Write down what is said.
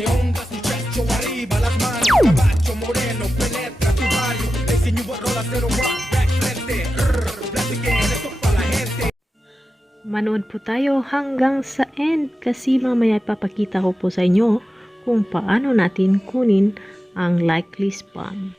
Que onda su checho arriba, las manos. Cabacho moreno, penetra tu barrio. Le enseño a rola 01, back frente. Platiquen esto pa' la gente. Manood po tayo hanggang sa end kasi mamaya ipapakita ko po sa inyo kung paano natin kunin ang likely spam.